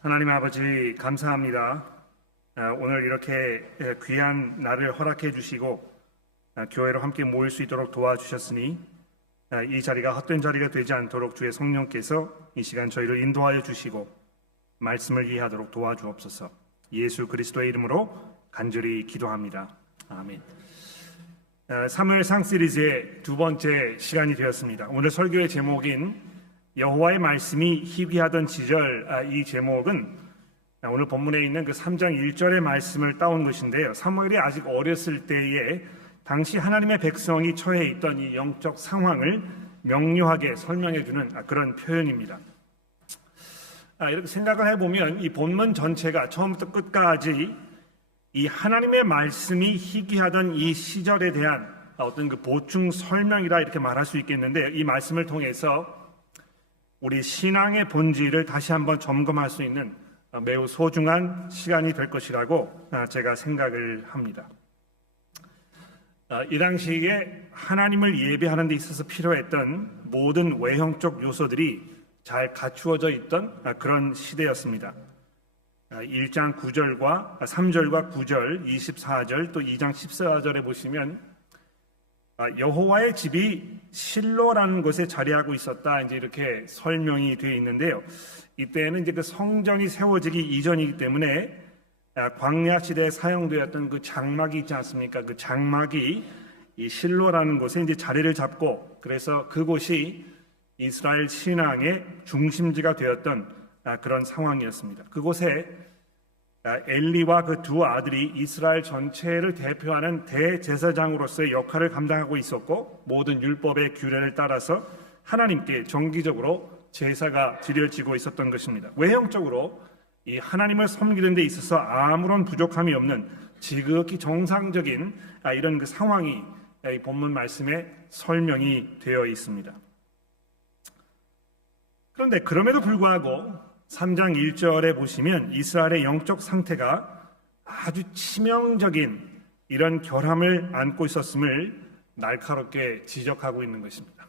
하나님 아버지 감사합니다. 오늘 이렇게 귀한 날을 허락해 주시고 교회로 함께 모일 수 있도록 도와주셨으니 이 자리가 헛된 자리가 되지 않도록 주의 성령께서 이 시간 저희를 인도하여 주시고 말씀을 이해하도록 도와주옵소서. 예수 그리스도의 이름으로 간절히 기도합니다. 아멘. 사무엘상 시리즈의 두 번째 시간이 되었습니다. 오늘 설교의 제목인 여호와의 말씀이 희귀하던 시절, 이 제목은 오늘 본문에 있는 그 3장 1절의 말씀을 따온 것인데요. 사무엘이 아직 어렸을 때에 당시 하나님의 백성이 처해 있던 이 영적 상황을 명료하게 설명해 주는 그런 표현입니다. 이렇게 생각을 해보면 이 본문 전체가 처음부터 끝까지 이 하나님의 말씀이 희귀하던 이 시절에 대한 어떤 그 보충 설명이라 이렇게 말할 수 있겠는데, 이 말씀을 통해서 우리 신앙의 본질을 다시 한번 점검할 수 있는 매우 소중한 시간이 될 것이라고 제가 생각을 합니다. 이 당시에 하나님을 예배하는 데 있어서 필요했던 모든 외형적 요소들이 잘 갖추어져 있던 그런 시대였습니다. 1장 9절과 3절과 9절, 24절 또 2장 14절에 보시면 여호와의 집이 실로라는 곳에 자리하고 있었다, 이제 이렇게 설명이 되어 있는데요. 이때는 이제 그 성전이 세워지기 이전이기 때문에 광야 시대에 사용되었던 그 장막이 있지 않습니까? 그 장막이 이 실로라는 곳에 이제 자리를 잡고, 그래서 그곳이 이스라엘 신앙의 중심지가 되었던 그런 상황이었습니다. 그곳에 엘리와 그 두 아들이 이스라엘 전체를 대표하는 대제사장으로서의 역할을 감당하고 있었고, 모든 율법의 규례를 따라서 하나님께 정기적으로 제사가 드려지고 있었던 것입니다. 외형적으로 이 하나님을 섬기는 데 있어서 아무런 부족함이 없는 지극히 정상적인 이런 그 상황이 이 본문 말씀에 설명이 되어 있습니다. 그런데 그럼에도 불구하고 3장 1절에 보시면 이스라엘의 영적 상태가 아주 치명적인 이런 결함을 안고 있었음을 날카롭게 지적하고 있는 것입니다.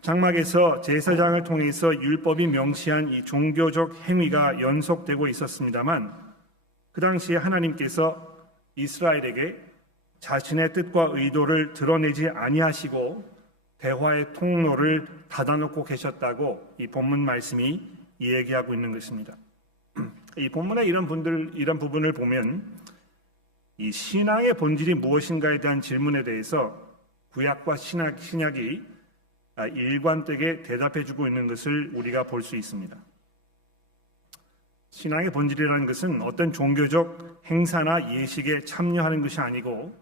장막에서 제사장을 통해서 율법이 명시한 이 종교적 행위가 연속되고 있었습니다만, 그 당시에 하나님께서 이스라엘에게 자신의 뜻과 의도를 드러내지 아니하시고 대화의 통로를 닫아놓고 계셨다고 이 본문 말씀이 얘기하고 있는 것입니다. 이 본문의 이런 부분을 보면 이 신앙의 본질이 무엇인가에 대한 질문에 대해서 구약과 신약이 일관되게 대답해주고 있는 것을 우리가 볼 수 있습니다. 신앙의 본질이라는 것은 어떤 종교적 행사나 예식에 참여하는 것이 아니고,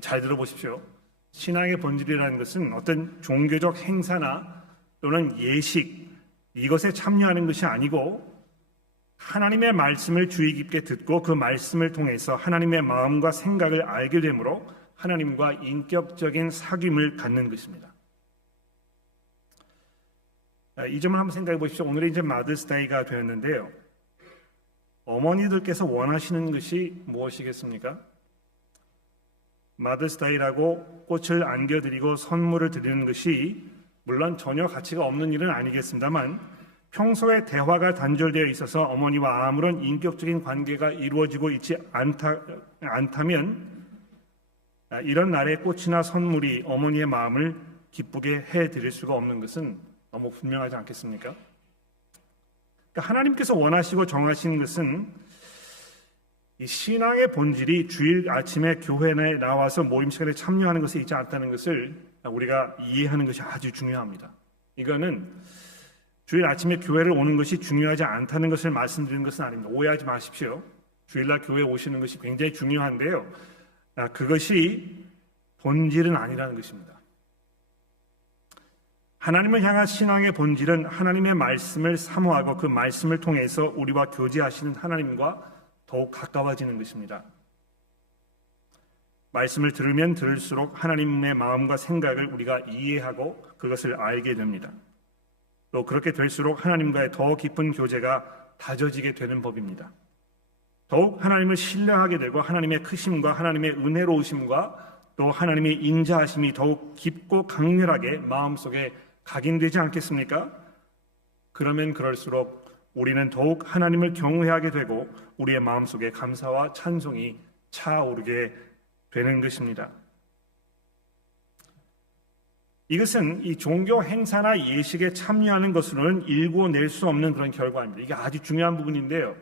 잘 들어보십시오. 신앙의 본질이라는 것은 어떤 종교적 행사나 또는 예식, 이것에 참여하는 것이 아니고, 하나님의 말씀을 주의 깊게 듣고 그 말씀을 통해서 하나님의 마음과 생각을 알게 되므로 하나님과 인격적인 사귐을 갖는 것입니다. 이 점을 한번 생각해 보십시오. 오늘이 이제 마더스데이가 되었는데요. 어머니들께서 원하시는 것이 무엇이겠습니까? 마더스데이라고 꽃을 안겨드리고 선물을 드리는 것이 물론 전혀 가치가 없는 일은 아니겠습니다만, 평소에 대화가 단절되어 있어서 어머니와 아무런 인격적인 관계가 이루어지고 있지 않다면 이런 날에 꽃이나 선물이 어머니의 마음을 기쁘게 해드릴 수가 없는 것은 너무 분명하지 않겠습니까? 그러니까 하나님께서 원하시고 정하신 것은 이 신앙의 본질이 주일 아침에 교회에 나와서 모임 시간에 참여하는 것에 있지 않다는 것을 우리가 이해하는 것이 아주 중요합니다. 이거는 주일 아침에 교회를 오는 것이 중요하지 않다는 것을 말씀드리는 것은 아닙니다. 오해하지 마십시오. 주일날 교회에 오시는 것이 굉장히 중요한데요, 그것이 본질은 아니라는 것입니다. 하나님을 향한 신앙의 본질은 하나님의 말씀을 사모하고 그 말씀을 통해서 우리와 교제하시는 하나님과 더욱 가까워지는 것입니다. 말씀을 들으면 들을수록 하나님의 마음과 생각을 우리가 이해하고 그것을 알게 됩니다. 또 그렇게 될수록 하나님과의 더 깊은 교제가 다져지게 되는 법입니다. 더욱 하나님을 신뢰하게 되고 하나님의 크심과 하나님의 은혜로우심과 또 하나님의 인자하심이 더욱 깊고 강렬하게 마음속에 각인되지 않겠습니까? 그러면 그럴수록 우리는 더욱 하나님을 경외하게 되고 우리의 마음속에 감사와 찬송이 차오르게 되는 것입니다. 이것은 이 종교 행사나 예식에 참여하는 것으로는 일궈낼 수 없는 그런 결과입니다. 이게 아주 중요한 부분인데요.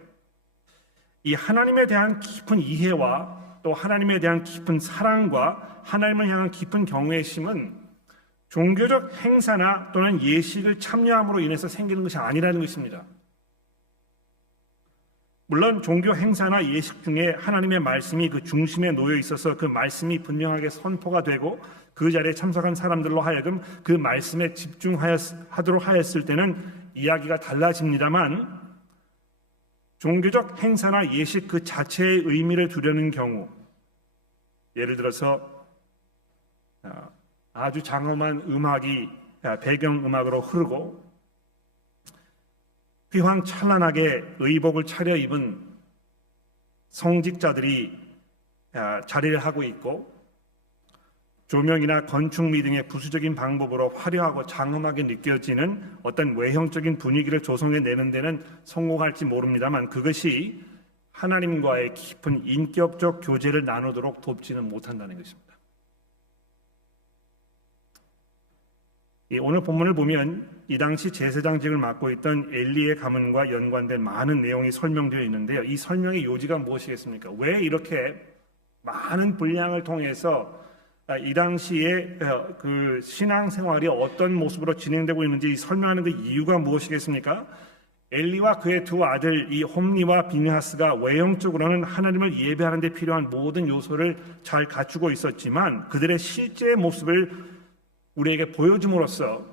이 하나님에 대한 깊은 이해와 또 하나님에 대한 깊은 사랑과 하나님을 향한 깊은 경외심은 종교적 행사나 또는 예식을 참여함으로 인해서 생기는 것이 아니라는 것입니다. 물론 종교 행사나 예식 중에 하나님의 말씀이 그 중심에 놓여 있어서 그 말씀이 분명하게 선포가 되고 그 자리에 참석한 사람들로 하여금 그 말씀에 집중하도록 하였을 때는 이야기가 달라집니다만, 종교적 행사나 예식 그 자체의 의미를 두려는 경우, 예를 들어서 아주 장엄한 음악이 배경음악으로 흐르고 휘황찬란하게 의복을 차려입은 성직자들이 자리를 하고 있고, 조명이나 건축미 등의 부수적인 방법으로 화려하고 장엄하게 느껴지는 어떤 외형적인 분위기를 조성해내는 데는 성공할지 모릅니다만, 그것이 하나님과의 깊은 인격적 교제를 나누도록 돕지는 못한다는 것입니다. 오늘 본문을 보면 이 당시 제사장직을 맡고 있던 엘리의 가문과 연관된 많은 내용이 설명되어 있는데요. 이 설명의 요지가 무엇이겠습니까? 왜 이렇게 많은 분량을 통해서 이 당시에 그 신앙생활이 어떤 모습으로 진행되고 있는지 설명하는 그 이유가 무엇이겠습니까? 엘리와 그의 두 아들 이 홈리와 비느하스가 외형적으로는 하나님을 예배하는 데 필요한 모든 요소를 잘 갖추고 있었지만, 그들의 실제 모습을 우리에게 보여줌으로써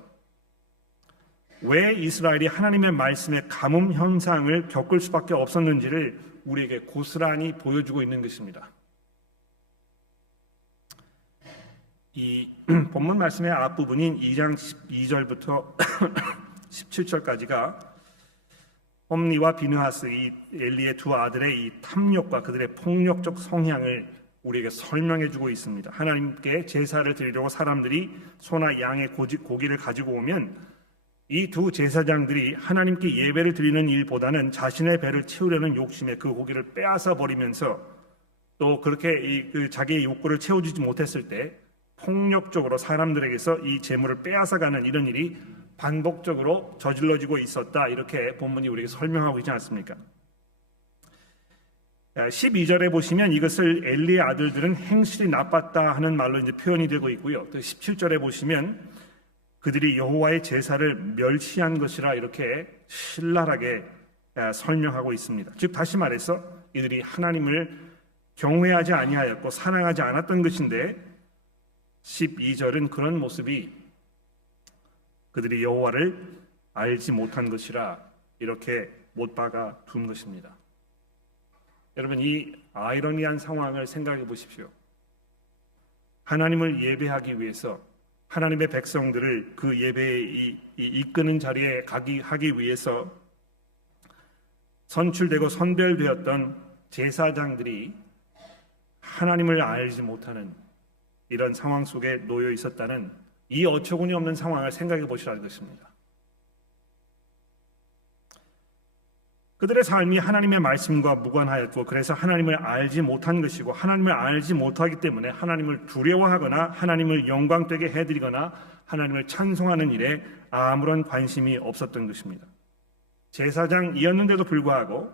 왜 이스라엘이 하나님의 말씀의 가뭄 현상을 겪을 수밖에 없었는지를 우리에게 고스란히 보여주고 있는 것입니다. 이 본문 말씀의 앞부분인 2장 12절부터 17절까지가 홈리와 비느하스 이 엘리의 두 아들의 이 탐욕과 그들의 폭력적 성향을 우리에게 설명해주고 있습니다. 하나님께 제사를 드리려고 사람들이 소나 양의 고기를 가지고 오면 이 두 제사장들이 하나님께 예배를 드리는 일보다는 자신의 배를 채우려는 욕심에 그 고기를 빼앗아 버리면서, 또 그렇게 자기의 욕구를 채워주지 못했을 때 폭력적으로 사람들에게서 이 재물을 빼앗아가는 이런 일이 반복적으로 저질러지고 있었다, 이렇게 본문이 우리에게 설명하고 있지 않습니까? 12절에 보시면 이것을 엘리의 아들들은 행실이 나빴다 하는 말로 이제 표현이 되고 있고요. 또 17절에 보시면 그들이 여호와의 제사를 멸시한 것이라 이렇게 신랄하게 설명하고 있습니다. 즉 다시 말해서 이들이 하나님을 경외하지 아니하였고 사랑하지 않았던 것인데, 12절은 그런 모습이 그들이 여호와를 알지 못한 것이라 이렇게 못 박아 둔 것입니다. 여러분, 이 아이러니한 상황을 생각해 보십시오. 하나님을 예배하기 위해서, 하나님의 백성들을 그 예배에 이끄는 자리에 하기 위해서 선출되고 선별되었던 제사장들이 하나님을 알지 못하는 이런 상황 속에 놓여 있었다는 이 어처구니 없는 상황을 생각해 보시라는 것입니다. 그들의 삶이 하나님의 말씀과 무관하였고, 그래서 하나님을 알지 못한 것이고, 하나님을 알지 못하기 때문에 하나님을 두려워하거나 하나님을 영광되게 해드리거나 하나님을 찬송하는 일에 아무런 관심이 없었던 것입니다. 제사장이었는데도 불구하고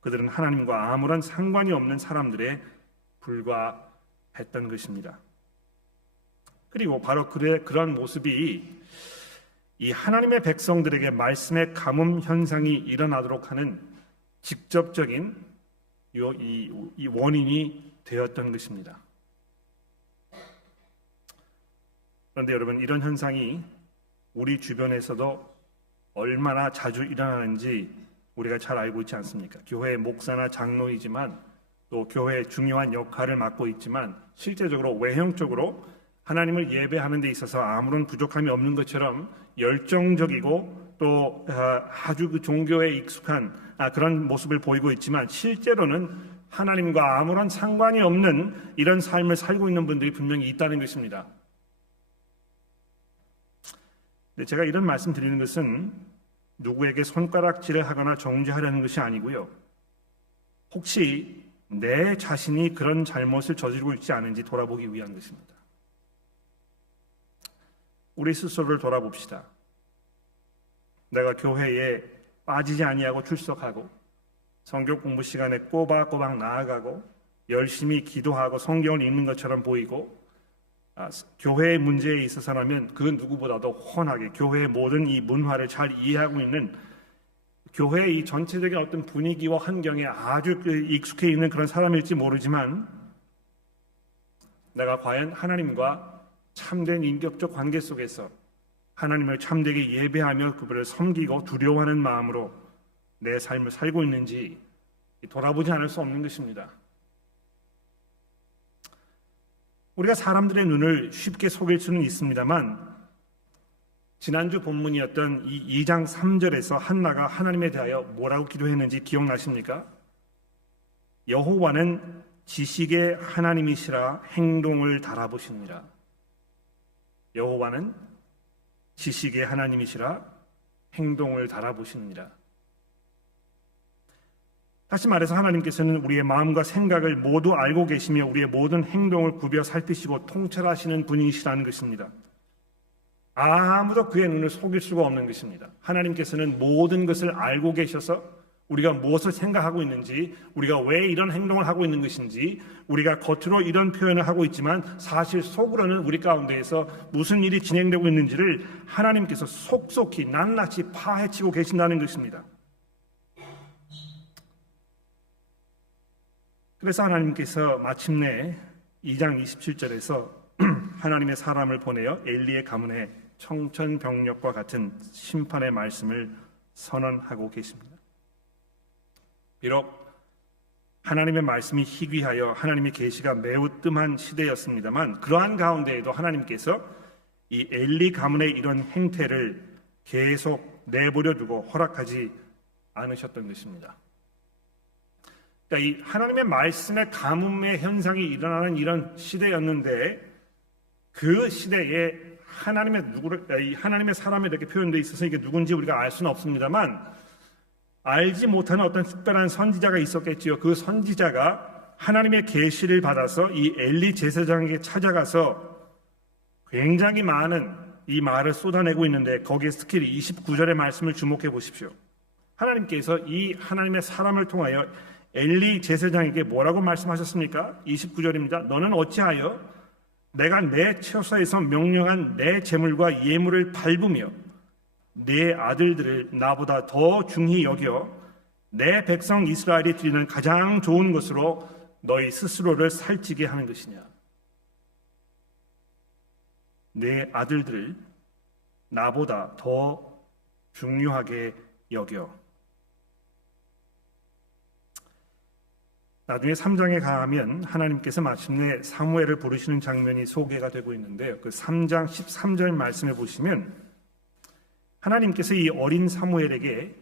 그들은 하나님과 아무런 상관이 없는 사람들에 불과했던 것입니다. 그리고 바로 그런 모습이 이 하나님의 백성들에게 말씀의 가뭄 현상이 일어나도록 하는 직접적인 이 원인이 되었던 것입니다. 그런데 여러분, 이런 현상이 우리 주변에서도 얼마나 자주 일어나는지 우리가 잘 알고 있지 않습니까? 교회의 목사나 장로이지만, 또 교회의 중요한 역할을 맡고 있지만, 실제적으로 외형적으로 하나님을 예배하는 데 있어서 아무런 부족함이 없는 것처럼 열정적이고 또 아주 그 종교에 익숙한 그런 모습을 보이고 있지만, 실제로는 하나님과 아무런 상관이 없는 이런 삶을 살고 있는 분들이 분명히 있다는 것입니다. 제가 이런 말씀 드리는 것은 누구에게 손가락질을 하거나 정죄하려는 것이 아니고요. 혹시 내 자신이 그런 잘못을 저지르고 있지 않은지 돌아보기 위한 것입니다. 우리 스스로를 돌아봅시다. 내가 교회에 빠지지 아니하고 출석하고 성경 공부 시간에 꼬박꼬박 나아가고 열심히 기도하고 성경을 읽는 것처럼 보이고 교회의 문제에 있어서라면 그 누구보다도 훤하게 교회의 모든 이 문화를 잘 이해하고 있는 교회의 이 전체적인 어떤 분위기와 환경에 아주 익숙해 있는 그런 사람일지 모르지만 내가 과연 하나님과 참된 인격적 관계 속에서 하나님을 참되게 예배하며 그분을 섬기고 두려워하는 마음으로 내 삶을 살고 있는지 돌아보지 않을 수 없는 것입니다. 우리가 사람들의 눈을 쉽게 속일 수는 있습니다만 지난주 본문이었던 이 2장 3절에서 한나가 하나님에 대하여 뭐라고 기도했는지 기억나십니까? 여호와는 지식의 하나님이시라 행동을 달아보시니라. 여호와는 지식의 하나님이시라 행동을 달아보시니라. 다시 말해서 하나님께서는 우리의 마음과 생각을 모두 알고 계시며 우리의 모든 행동을 구벼 살피시고 통찰하시는 분이시라는 것입니다. 아무도 그의 눈을 속일 수가 없는 것입니다. 하나님께서는 모든 것을 알고 계셔서 우리가 무엇을 생각하고 있는지, 우리가 왜 이런 행동을 하고 있는 것인지, 우리가 겉으로 이런 표현을 하고 있지만 사실 속으로는 우리 가운데에서 무슨 일이 진행되고 있는지를 하나님께서 속속히 낱낱이 파헤치고 계신다는 것입니다. 그래서 하나님께서 마침내 2장 27절에서 하나님의 사람을 보내어 엘리의 가문에 청천벽력과 같은 심판의 말씀을 선언하고 계십니다. 비록 하나님의 말씀이 희귀하여 하나님의 계시가 매우 뜸한 시대였습니다만 그러한 가운데에도 하나님께서 이 엘리 가문의 이런 행태를 계속 내버려 두고 허락하지 않으셨던 것입니다. 그러니까 이 하나님의 말씀의 가뭄의 현상이 일어나는 이런 시대였는데 그 시대에 하나님의 사람이 이렇게 표현되어 있어서 이게 누군지 우리가 알 수는 없습니다만 알지 못하는 어떤 특별한 선지자가 있었겠지요. 그 선지자가 하나님의 계시를 받아서 이 엘리 제사장에게 찾아가서 굉장히 많은 이 말을 쏟아내고 있는데 거기에 특히 29절의 말씀을 주목해 보십시오. 하나님께서 이 하나님의 사람을 통하여 엘리 제사장에게 뭐라고 말씀하셨습니까? 29절입니다. 너는 어찌하여 내가 내 처소에서 명령한 내 재물과 예물을 밟으며 내 아들들을 나보다 더 중히 여겨 내 백성 이스라엘이 드리는 가장 좋은 것으로 너희 스스로를 살찌게 하는 것이냐? 내 아들들을 나보다 더 중요하게 여겨. 나중에 3장에 가면 하나님께서 마침내 사무엘을 부르시는 장면이 소개가 되고 있는데요. 그 3장 13절 말씀에 보시면 하나님께서 이 어린 사무엘에게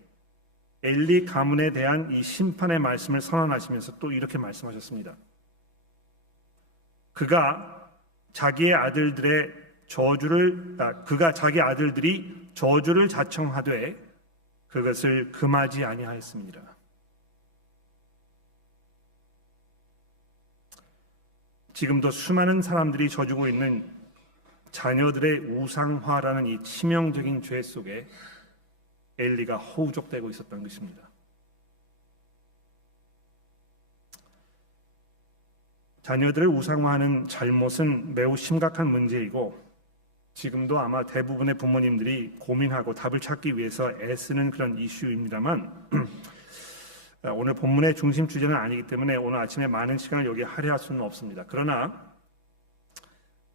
엘리 가문에 대한 이 심판의 말씀을 선언하시면서 또 이렇게 말씀하셨습니다. 그가 자기 아들들이 저주를 자청하되 그것을 금하지 아니하였습니다. 지금도 수많은 사람들이 져주고 있는 자녀들의 우상화라는 이 치명적인 죄 속에 엘리가 허우적대고 있었던 것입니다. 자녀들을 우상화하는 잘못은 매우 심각한 문제이고 지금도 아마 대부분의 부모님들이 고민하고 답을 찾기 위해서 애쓰는 그런 이슈입니다만 오늘 본문의 중심 주제는 아니기 때문에 오늘 아침에 많은 시간을 여기에 할애할 수는 없습니다. 그러나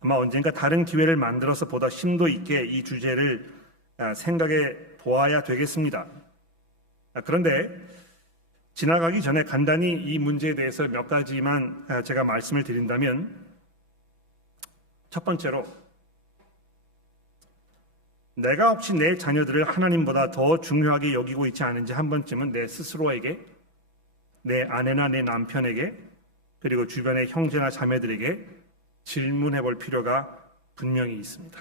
아마 언젠가 다른 기회를 만들어서 보다 심도 있게 이 주제를 생각해 보아야 되겠습니다. 그런데 지나가기 전에 간단히 이 문제에 대해서 몇 가지만 제가 말씀을 드린다면 첫 번째로 내가 혹시 내 자녀들을 하나님보다 더 중요하게 여기고 있지 않은지 한 번쯤은 내 스스로에게, 내 아내나 내 남편에게, 그리고 주변의 형제나 자매들에게 질문해 볼 필요가 분명히 있습니다.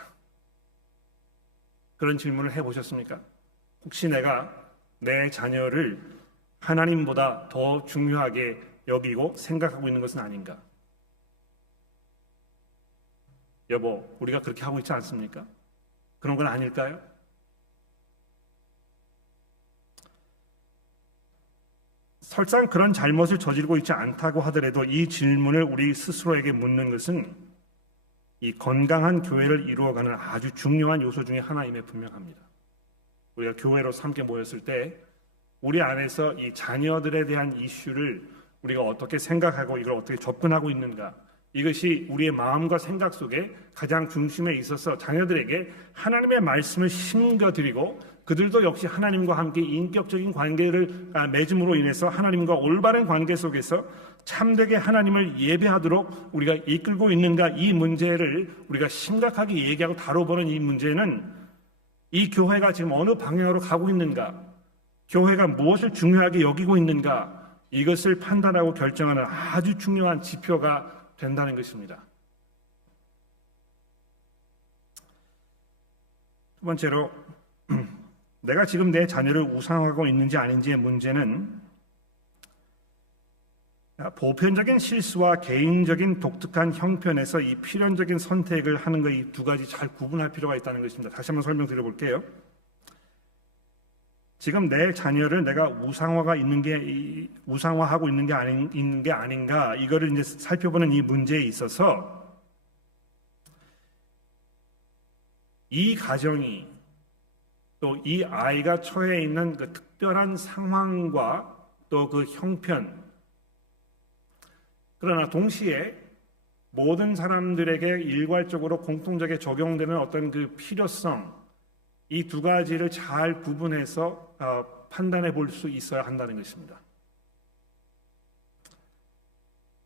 그런 질문을 해보셨습니까? 혹시 내가 내 자녀를 하나님보다 더 중요하게 여기고 생각하고 있는 것은 아닌가? 여보, 우리가 그렇게 하고 있지 않습니까? 그런 건 아닐까요? 설상 그런 잘못을 저지르고 있지 않다고 하더라도 이 질문을 우리 스스로에게 묻는 것은 이 건강한 교회를 이루어가는 아주 중요한 요소 중에 하나임에 분명합니다. 우리가 교회로서 함께 모였을 때 우리 안에서 이 자녀들에 대한 이슈를 우리가 어떻게 생각하고 이걸 어떻게 접근하고 있는가, 이것이 우리의 마음과 생각 속에 가장 중심에 있어서 자녀들에게 하나님의 말씀을 심겨드리고 그들도 역시 하나님과 함께 인격적인 관계를 맺음으로 인해서 하나님과 올바른 관계 속에서 참되게 하나님을 예배하도록 우리가 이끌고 있는가, 이 문제를 우리가 심각하게 얘기하고 다뤄보는 이 문제는 이 교회가 지금 어느 방향으로 가고 있는가, 교회가 무엇을 중요하게 여기고 있는가, 이것을 판단하고 결정하는 아주 중요한 지표가 된다는 것입니다. 두 번째로 내가 지금 내 자녀를 우상화하고 있는지 아닌지의 문제는 보편적인 실수와 개인적인 독특한 형편에서 이 필연적인 선택을 하는 것, 이 두 가지 잘 구분할 필요가 있다는 것입니다. 다시 한번 설명드려 볼게요. 지금 내 자녀를 내가 우상화하고 있는 게 아닌가, 이거를 이제 살펴보는 이 문제에 있어서 이 가정이 또 이 아이가 처해 있는 그 특별한 상황과 또 그 형편, 그러나 동시에 모든 사람들에게 일괄적으로 공통적에 적용되는 어떤 그 필요성, 이 두 가지를 잘 구분해서 판단해 볼 수 있어야 한다는 것입니다.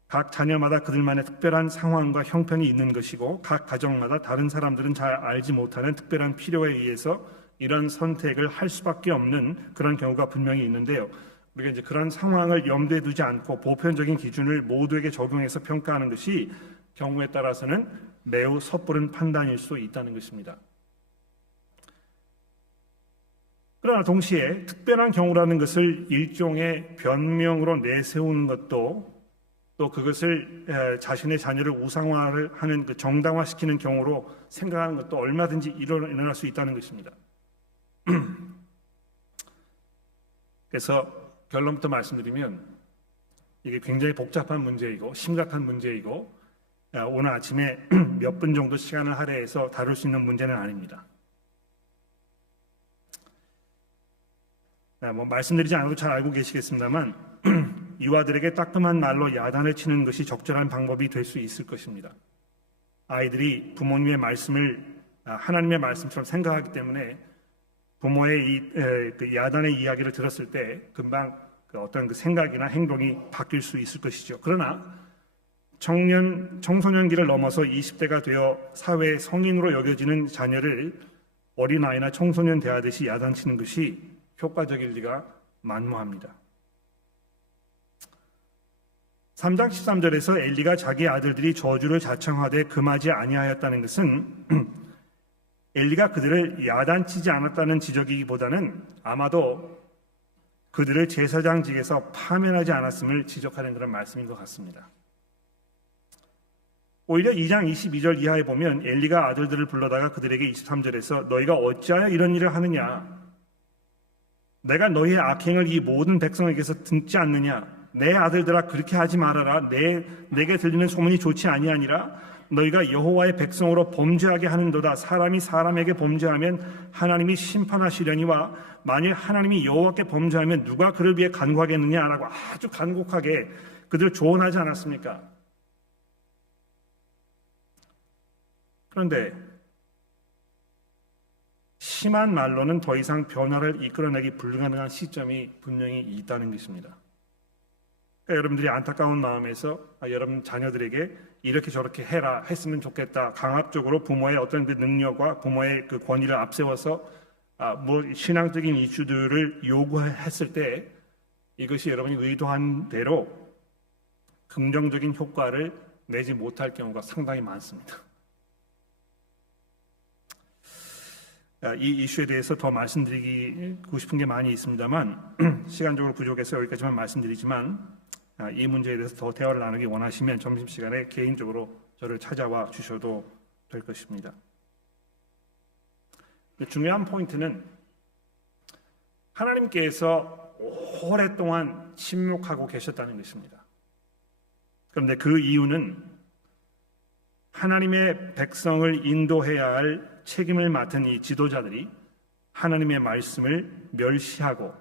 각 자녀마다 그들만의 특별한 상황과 형편이 있는 것이고 각 가정마다 다른 사람들은 잘 알지 못하는 특별한 필요에 의해서 이런 선택을 할 수밖에 없는 그런 경우가 분명히 있는데요. 우리가 이제 그런 상황을 염두에 두지 않고 보편적인 기준을 모두에게 적용해서 평가하는 것이 경우에 따라서는 매우 섣부른 판단일 수 있다는 것입니다. 그러나 동시에 특별한 경우라는 것을 일종의 변명으로 내세우는 것도, 또 그것을 자신의 자녀를 우상화를 하는 그 정당화시키는 경우로 생각하는 것도 얼마든지 일어날 수 있다는 것입니다. 그래서 결론부터 말씀드리면 이게 굉장히 복잡한 문제이고 심각한 문제이고 오늘 아침에 몇 분 정도 시간을 할애해서 다룰 수 있는 문제는 아닙니다. 말씀드리지 않아도 잘 알고 계시겠습니다만 유아들에게 따끔한 말로 야단을 치는 것이 적절한 방법이 될 수 있을 것입니다. 아이들이 부모님의 말씀을 하나님의 말씀처럼 생각하기 때문에 부모의 그 야단의 이야기를 들었을 때 금방 어떤 그 생각이나 행동이 바뀔 수 있을 것이죠. 그러나 청소년기를 넘어서 20대가 되어 사회의 성인으로 여겨지는 자녀를 어린아이나 청소년 대하듯이 야단치는 것이 효과적일 리가 만무합니다. 3장 13절에서 엘리가 자기 아들들이 저주를 자청하되 금하지 아니하였다는 것은 엘리가 그들을 야단치지 않았다는 지적이기보다는 아마도 그들을 제사장직에서 파면하지 않았음을 지적하는 그런 말씀인 것 같습니다. 오히려 2장 22절 이하에 보면 엘리가 아들들을 불러다가 그들에게 23절에서 너희가 어찌하여 이런 일을 하느냐, 내가 너희의 악행을 이 모든 백성에게서 듣지 않느냐, 내 아들들아 그렇게 하지 말아라, 내게 들리는 소문이 좋지 아니하니라, 너희가 여호와의 백성으로 범죄하게 하는도다. 사람이 사람에게 범죄하면 하나님이 심판하시려니와 만일 하나님이 여호와께 범죄하면 누가 그를 위해 간구하겠느냐라고 아주 간곡하게 그들 조언하지 않았습니까? 그런데 심한 말로는 더 이상 변화를 이끌어내기 불가능한 시점이 분명히 있다는 것입니다. 그러니까 여러분들이 안타까운 마음에서 여러분 자녀들에게 이렇게 저렇게 해라 했으면 좋겠다, 강압적으로 부모의 어떤 그 능력과 부모의 그 권위를 앞세워서 신앙적인 이슈들을 요구했을 때 이것이 여러분이 의도한 대로 긍정적인 효과를 내지 못할 경우가 상당히 많습니다. 이 이슈에 대해서 더 말씀드리고 싶은 게 많이 있습니다만 시간적으로 부족해서 여기까지만 말씀드리지만 이 문제에 대해서 더 대화를 나누기 원하시면 점심시간에 개인적으로 저를 찾아와 주셔도 될 것입니다. 중요한 포인트는 하나님께서 오랫동안 침묵하고 계셨다는 것입니다. 그런데 그 이유는 하나님의 백성을 인도해야 할 책임을 맡은 이 지도자들이 하나님의 말씀을 멸시하고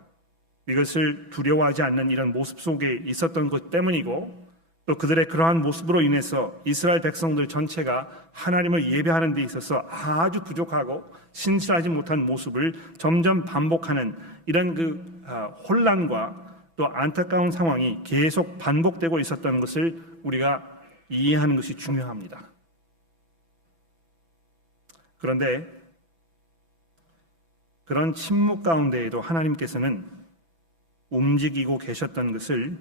이것을 두려워하지 않는 이런 모습 속에 있었던 것 때문이고, 또 그들의 그러한 모습으로 인해서 이스라엘 백성들 전체가 하나님을 예배하는 데 있어서 아주 부족하고 신실하지 못한 모습을 점점 반복하는 이런 혼란과 또 안타까운 상황이 계속 반복되고 있었던 것을 우리가 이해하는 것이 중요합니다. 그런데 그런 침묵 가운데에도 하나님께서는 움직이고 계셨던 것을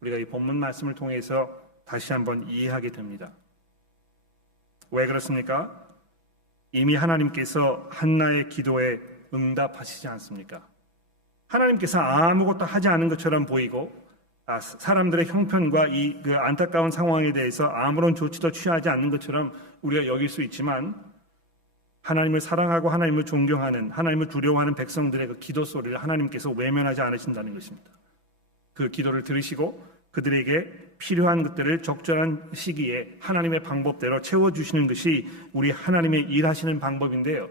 우리가 이 본문 말씀을 통해서 다시 한번 이해하게 됩니다. 왜 그렇습니까? 이미 하나님께서 한나의 기도에 응답하시지 않습니까? 하나님께서 아무것도 하지 않은 것처럼 보이고 사람들의 형편과 이 안타까운 상황에 대해서 아무런 조치도 취하지 않는 것처럼 우리가 여길 수 있지만, 하나님을 사랑하고 하나님을 존경하는, 하나님을 두려워하는 백성들의 그 기도 소리를 하나님께서 외면하지 않으신다는 것입니다. 그 기도를 들으시고 그들에게 필요한 것들을 적절한 시기에 하나님의 방법대로 채워주시는 것이 우리 하나님의 일하시는 방법인데요,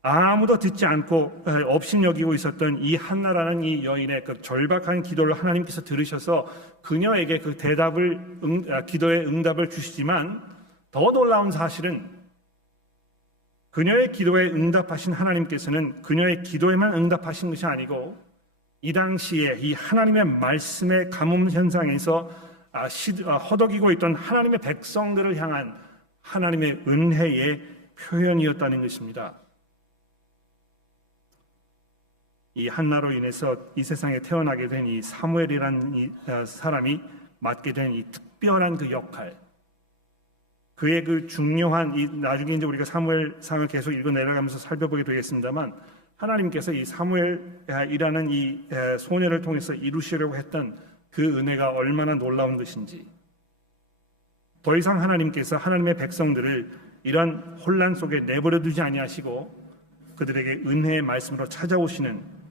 아무도 듣지 않고 업신여기고 있었던 이 한나라는 이 여인의 그 절박한 기도를 하나님께서 들으셔서 그녀에게 그 기도의 응답을 주시지만, 더 놀라운 사실은 그녀의 기도에 응답하신 하나님께서는 그녀의 기도에만 응답하신 것이 아니고 이 당시에 이 하나님의 말씀의 가뭄 현상에서 허덕이고 있던 하나님의 백성들을 향한 하나님의 은혜의 표현이었다는 것입니다. 이 한나로 인해서 이 세상에 태어나게 된 이 사무엘이라는 이 사람이 맡게 된 이 특별한 그 역할, 그의 그 중요한 나중에 이제 우리가 사무엘상을 계속 읽어 내려가면서 살펴보게 되겠습니다만, 하나님께서 이 사무엘이라는 이 소녀를 통해서 이루시려고 했던 그 은혜가 얼마나 놀라운 것인지, 더 이상 하나님께서 하나님의 백성들을 이런 혼란 속에 내버려 두지 아니하시고 그들에게 은혜의 말씀으로 찾아오시는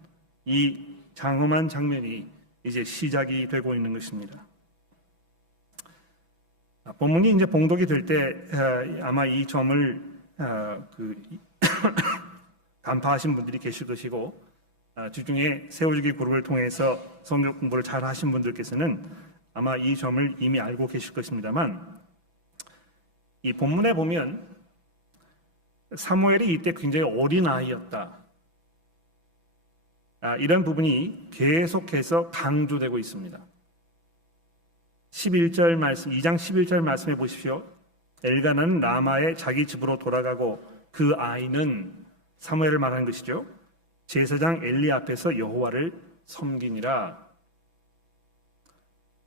이 장엄한 장면이 이제 시작이 되고 있는 것입니다. 본문이 이제 봉독이 될 때 아마 이 점을 간파하신 분들이 계실 것이고, 주중에 세워주기 그룹을 통해서 성경 공부를 잘 하신 분들께서는 아마 이 점을 이미 알고 계실 것입니다만, 이 본문에 보면 사무엘이 이때 굉장히 어린 아이였다, 이런 부분이 계속해서 강조되고 있습니다. 11절 말씀, 2장 11절 말씀해 보십시오. 엘가나는 라마에 자기 집으로 돌아가고 그 아이는, 사무엘을 말하는 것이죠, 제사장 엘리 앞에서 여호와를 섬기니라.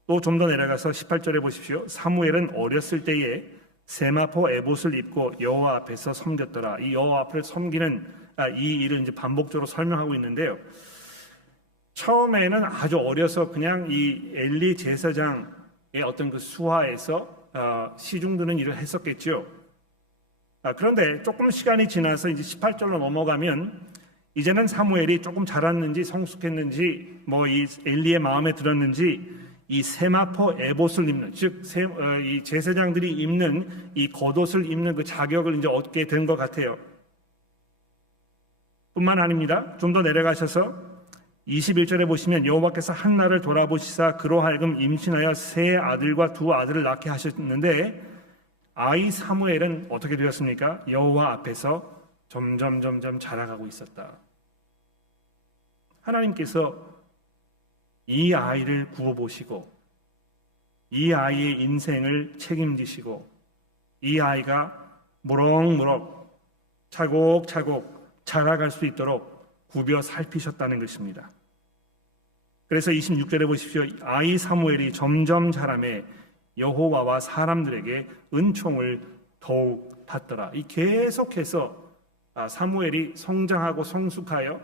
또 좀 더 내려가서 18절에 보십시오. 사무엘은 어렸을 때에 세마포 에봇을 입고 여호와 앞에서 섬겼더라. 이 여호와 앞을 섬기는 이 일을 이제 반복적으로 설명하고 있는데요, 처음에는 아주 어려서 그냥 이 엘리 제사장의 어떤 그 수하에서 시중드는 일을 했었겠죠. 그런데 조금 시간이 지나서 이제 18절로 넘어가면 이제는 사무엘이 조금 자랐는지 성숙했는지 이 엘리의 마음에 들었는지 이 세마포 에봇을 입는, 즉 이 제사장들이 입는 이 겉옷을 입는 그 자격을 이제 얻게 된 것 같아요. 뿐만 아닙니다. 좀 더 내려가셔서 21절에 보시면 여호와께서 한나를 돌아보시사 그로 하여금 임신하여 세 아들과 두 아들을 낳게 하셨는데, 아이 사무엘은 어떻게 되었습니까? 여호와 앞에서 점점 자라가고 있었다. 하나님께서 이 아이를 구워보시고 이 아이의 인생을 책임지시고 이 아이가 무럭무럭 차곡차곡 자라갈 수 있도록 굽여 살피셨다는 것입니다. 그래서 26절에 보십시오. 아이 사무엘이 점점 자라매 여호와와 사람들에게 은총을 더욱 받더라. 이 계속해서 사무엘이 성장하고 성숙하여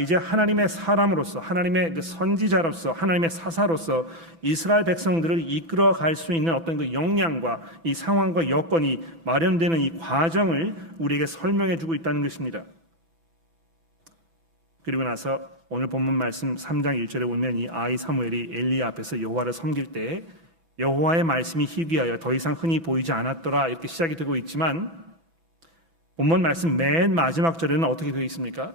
이제 하나님의 사람으로서, 하나님의 그 선지자로서, 하나님의 사사로서 이스라엘 백성들을 이끌어갈 수 있는 어떤 그 역량과 이 상황과 여건이 마련되는 이 과정을 우리에게 설명해주고 있다는 것입니다. 그리고 나서 오늘 본문 말씀 3장 1절에 보면 이 아이 사무엘이 엘리 앞에서 여호와를 섬길 때 여호와의 말씀이 희귀하여 더 이상 흔히 보이지 않았더라, 이렇게 시작이 되고 있지만 본문 말씀 맨 마지막 절에는 어떻게 되어 있습니까?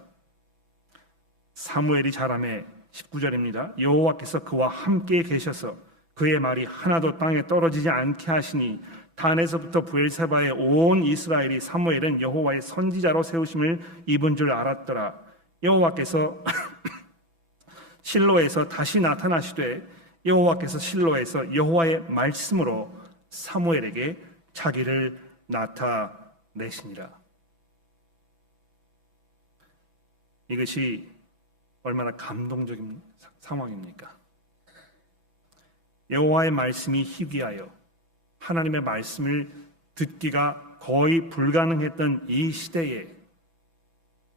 사무엘이 자라매 19절입니다. 여호와께서 그와 함께 계셔서 그의 말이 하나도 땅에 떨어지지 않게 하시니 단에서부터 브엘세바의 온 이스라엘이 사무엘은 여호와의 선지자로 세우심을 입은 줄 알았더라. 여호와께서 실로에서 다시 나타나시되 여호와께서 실로에서 여호와의 말씀으로 사무엘에게 자기를 나타내시니라. 이것이 얼마나 감동적인 상황입니까? 여호와의 말씀이 희귀하여 하나님의 말씀을 듣기가 거의 불가능했던 이 시대에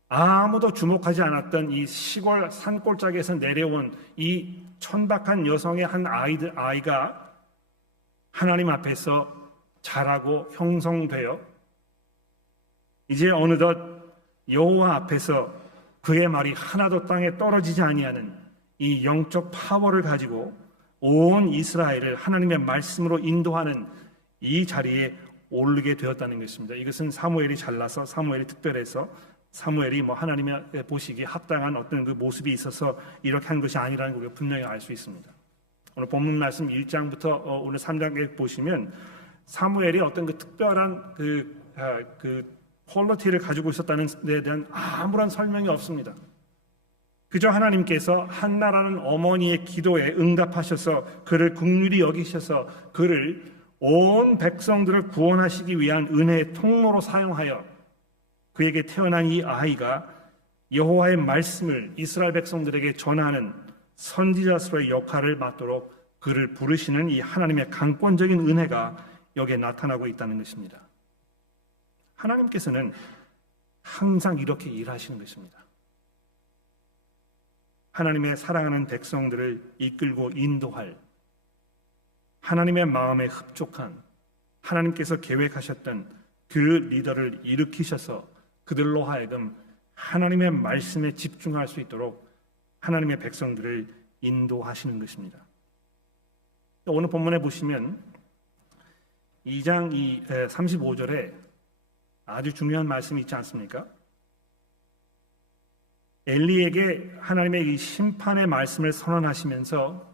아무도 주목하지 않았던 이 시골 산골짜기에서 내려온 이 천박한 여성의 한 아이가 하나님 앞에서 자라고 형성되어 이제 어느덧 여호와 앞에서 그의 말이 하나도 땅에 떨어지지 아니하는 이 영적 파워를 가지고 온 이스라엘을 하나님의 말씀으로 인도하는 이 자리에 오르게 되었다는 것입니다. 이것은 사무엘이 잘나서, 사무엘이 특별해서, 사무엘이 하나님의 보시기에 합당한 어떤 그 모습이 있어서 이렇게 한 것이 아니라는 걸 분명히 알 수 있습니다. 오늘 본문 말씀 1장부터 오늘 3장에 보시면 사무엘이 어떤 그 특별한 그 퀄리티를 가지고 있었다는 데 대한 아무런 설명이 없습니다. 그저 하나님께서 한나라는 어머니의 기도에 응답하셔서 그를 긍휼히 여기셔서 그를 온 백성들을 구원하시기 위한 은혜의 통로로 사용하여 그에게 태어난 이 아이가 여호와의 말씀을 이스라엘 백성들에게 전하는 선지자로서의 역할을 맡도록 그를 부르시는 이 하나님의 강권적인 은혜가 여기에 나타나고 있다는 것입니다. 하나님께서는 항상 이렇게 일하시는 것입니다. 하나님의 사랑하는 백성들을 이끌고 인도할 하나님의 마음에 흡족한 하나님께서 계획하셨던 그 리더를 일으키셔서 그들로 하여금 하나님의 말씀에 집중할 수 있도록 하나님의 백성들을 인도하시는 것입니다. 오늘 본문에 보시면 2장 35절에 아주 중요한 말씀이 있지 않습니까? 엘리에게 하나님의 이 심판의 말씀을 선언하시면서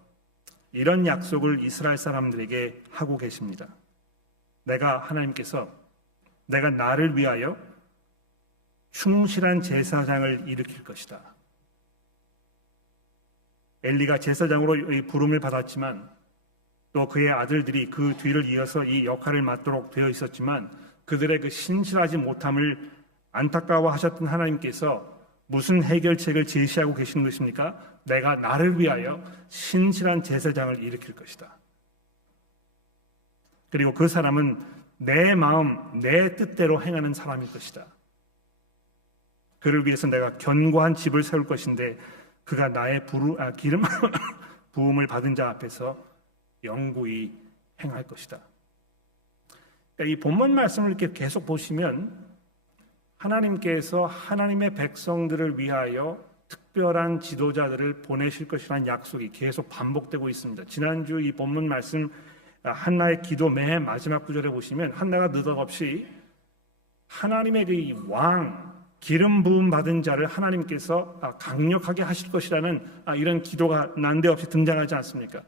이런 약속을 이스라엘 사람들에게 하고 계십니다. 하나님께서 내가 나를 위하여 충실한 제사장을 일으킬 것이다. 엘리가 제사장으로 부름을 받았지만 또 그의 아들들이 그 뒤를 이어서 이 역할을 맡도록 되어 있었지만 그들의 그 신실하지 못함을 안타까워하셨던 하나님께서 무슨 해결책을 제시하고 계시는 것입니까? 내가 나를 위하여 신실한 제사장을 일으킬 것이다. 그리고 그 사람은 내 마음, 내 뜻대로 행하는 사람일 것이다. 그를 위해서 내가 견고한 집을 세울 것인데 그가 나의 기름 부음을 받은 자 앞에서 영구히 행할 것이다. 이 본문 말씀을 이렇게 계속 보시면 하나님께서 하나님의 백성들을 위하여 특별한 지도자들을 보내실 것이라는 약속이 계속 반복되고 있습니다. 지난주 이 본문 말씀 한나의 기도 맨 마지막 구절에 보시면 한나가 느닷없이 하나님의 그 왕, 기름 부음 받은 자를 하나님께서 강력하게 하실 것이라는 이런 기도가 난데없이 등장하지 않습니까?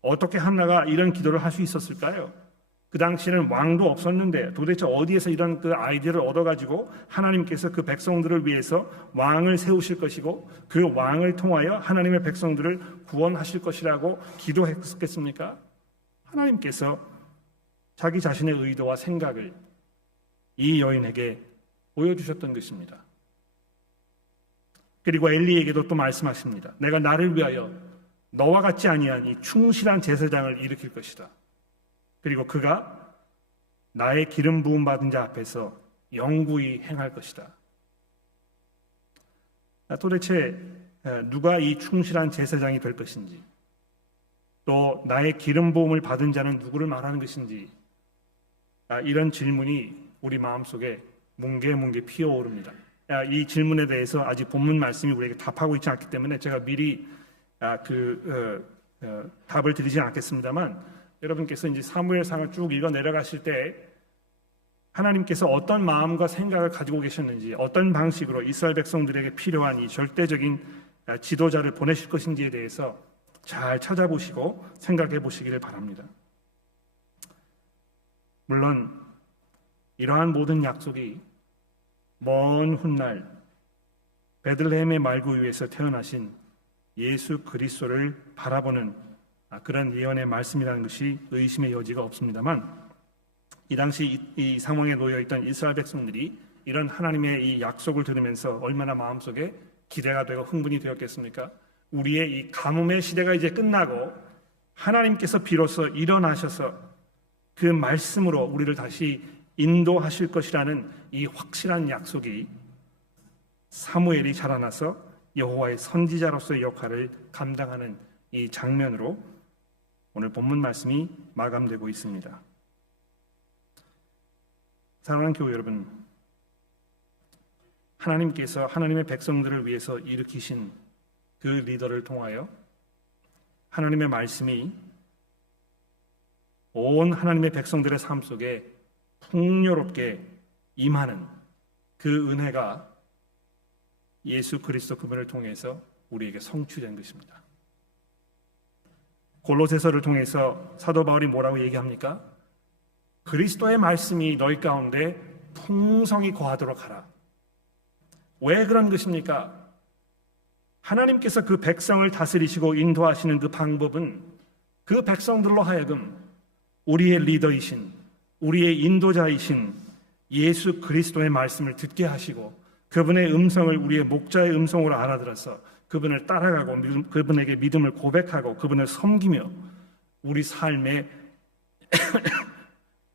어떻게 한나가 이런 기도를 할 수 있었을까요? 그 당시에는 왕도 없었는데 도대체 어디에서 이런 그 아이디어를 얻어가지고 하나님께서 그 백성들을 위해서 왕을 세우실 것이고 그 왕을 통하여 하나님의 백성들을 구원하실 것이라고 기도했겠습니까? 하나님께서 자기 자신의 의도와 생각을 이 여인에게 보여주셨던 것입니다. 그리고 엘리에게도 또 말씀하십니다. 내가 나를 위하여 너와 같지 아니한 이 충실한 제사장을 일으킬 것이다. 그리고 그가 나의 기름 부음 받은 자 앞에서 영구히 행할 것이다. 도대체 누가 이 충실한 제사장이 될 것인지, 또 나의 기름 부음을 받은 자는 누구를 말하는 것인지, 이런 질문이 우리 마음속에 뭉게뭉게 피어오릅니다. 이 질문에 대해서 아직 본문 말씀이 우리에게 답하고 있지 않기 때문에 제가 미리 답을 드리지 않겠습니다만, 여러분께서 이제 사무엘상을 쭉 읽어 내려가실 때 하나님께서 어떤 마음과 생각을 가지고 계셨는지, 어떤 방식으로 이스라엘 백성들에게 필요한 이 절대적인 지도자를 보내실 것인지에 대해서 잘 찾아보시고 생각해 보시기를 바랍니다. 물론 이러한 모든 약속이 먼 훗날 베들레헴의 말구 위에서 태어나신 예수 그리스도를 바라보는 그런 예언의 말씀이라는 것이 의심의 여지가 없습니다만, 이 당시 이 상황에 놓여 있던 이스라엘 백성들이 이런 하나님의 이 약속을 들으면서 얼마나 마음속에 기대가 되고 흥분이 되었겠습니까? 우리의 이 가뭄의 시대가 이제 끝나고 하나님께서 비로소 일어나셔서 그 말씀으로 우리를 다시 인도하실 것이라는 이 확실한 약속이 사무엘이 자라나서 여호와의 선지자로서의 역할을 감당하는 이 장면으로 오늘 본문 말씀이 마감되고 있습니다. 사랑하는 교회 여러분, 하나님께서 하나님의 백성들을 위해서 일으키신 그 리더를 통하여 하나님의 말씀이 온 하나님의 백성들의 삶 속에 풍요롭게 임하는 그 은혜가 예수 그리스도 그분을 통해서 우리에게 성취된 것입니다. 골로새서를 통해서 사도 바울이 뭐라고 얘기합니까? 그리스도의 말씀이 너희 가운데 풍성히 거하도록 하라. 왜 그런 것입니까? 하나님께서 그 백성을 다스리시고 인도하시는 그 방법은 그 백성들로 하여금 우리의 리더이신, 우리의 인도자이신 예수 그리스도의 말씀을 듣게 하시고 그분의 음성을 우리의 목자의 음성으로 알아들어서 그분을 따라가고 그분에게 믿음을 고백하고 그분을 섬기며 우리 삶의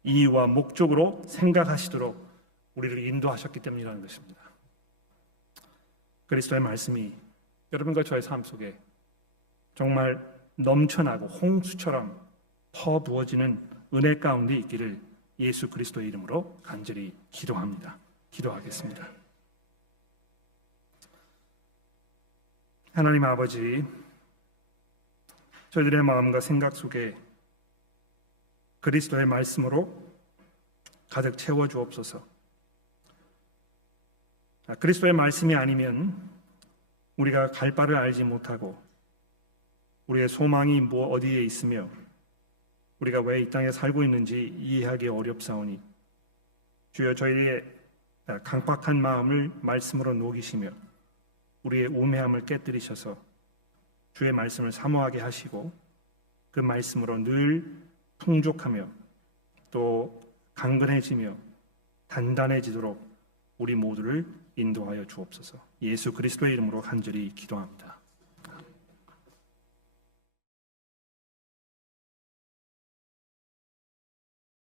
이유와 목적으로 생각하시도록 우리를 인도하셨기 때문이라는 것입니다. 그리스도의 말씀이 여러분과 저의 삶 속에 정말 넘쳐나고 홍수처럼 퍼부어지는 은혜 가운데 있기를 예수 그리스도의 이름으로 간절히 기도합니다. 기도하겠습니다. 하나님 아버지, 저희들의 마음과 생각 속에 그리스도의 말씀으로 가득 채워주옵소서. 그리스도의 말씀이 아니면 우리가 갈 바를 알지 못하고 우리의 소망이 어디에 있으며 우리가 왜 이 땅에 살고 있는지 이해하기 어렵사오니 주여 저희의 강박한 마음을 말씀으로 녹이시며 우리의 우매함을 깨뜨리셔서 주의 말씀을 사모하게 하시고 그 말씀으로 늘 풍족하며 또 강건해지며 단단해지도록 우리 모두를 인도하여 주옵소서. 예수 그리스도의 이름으로 간절히 기도합니다.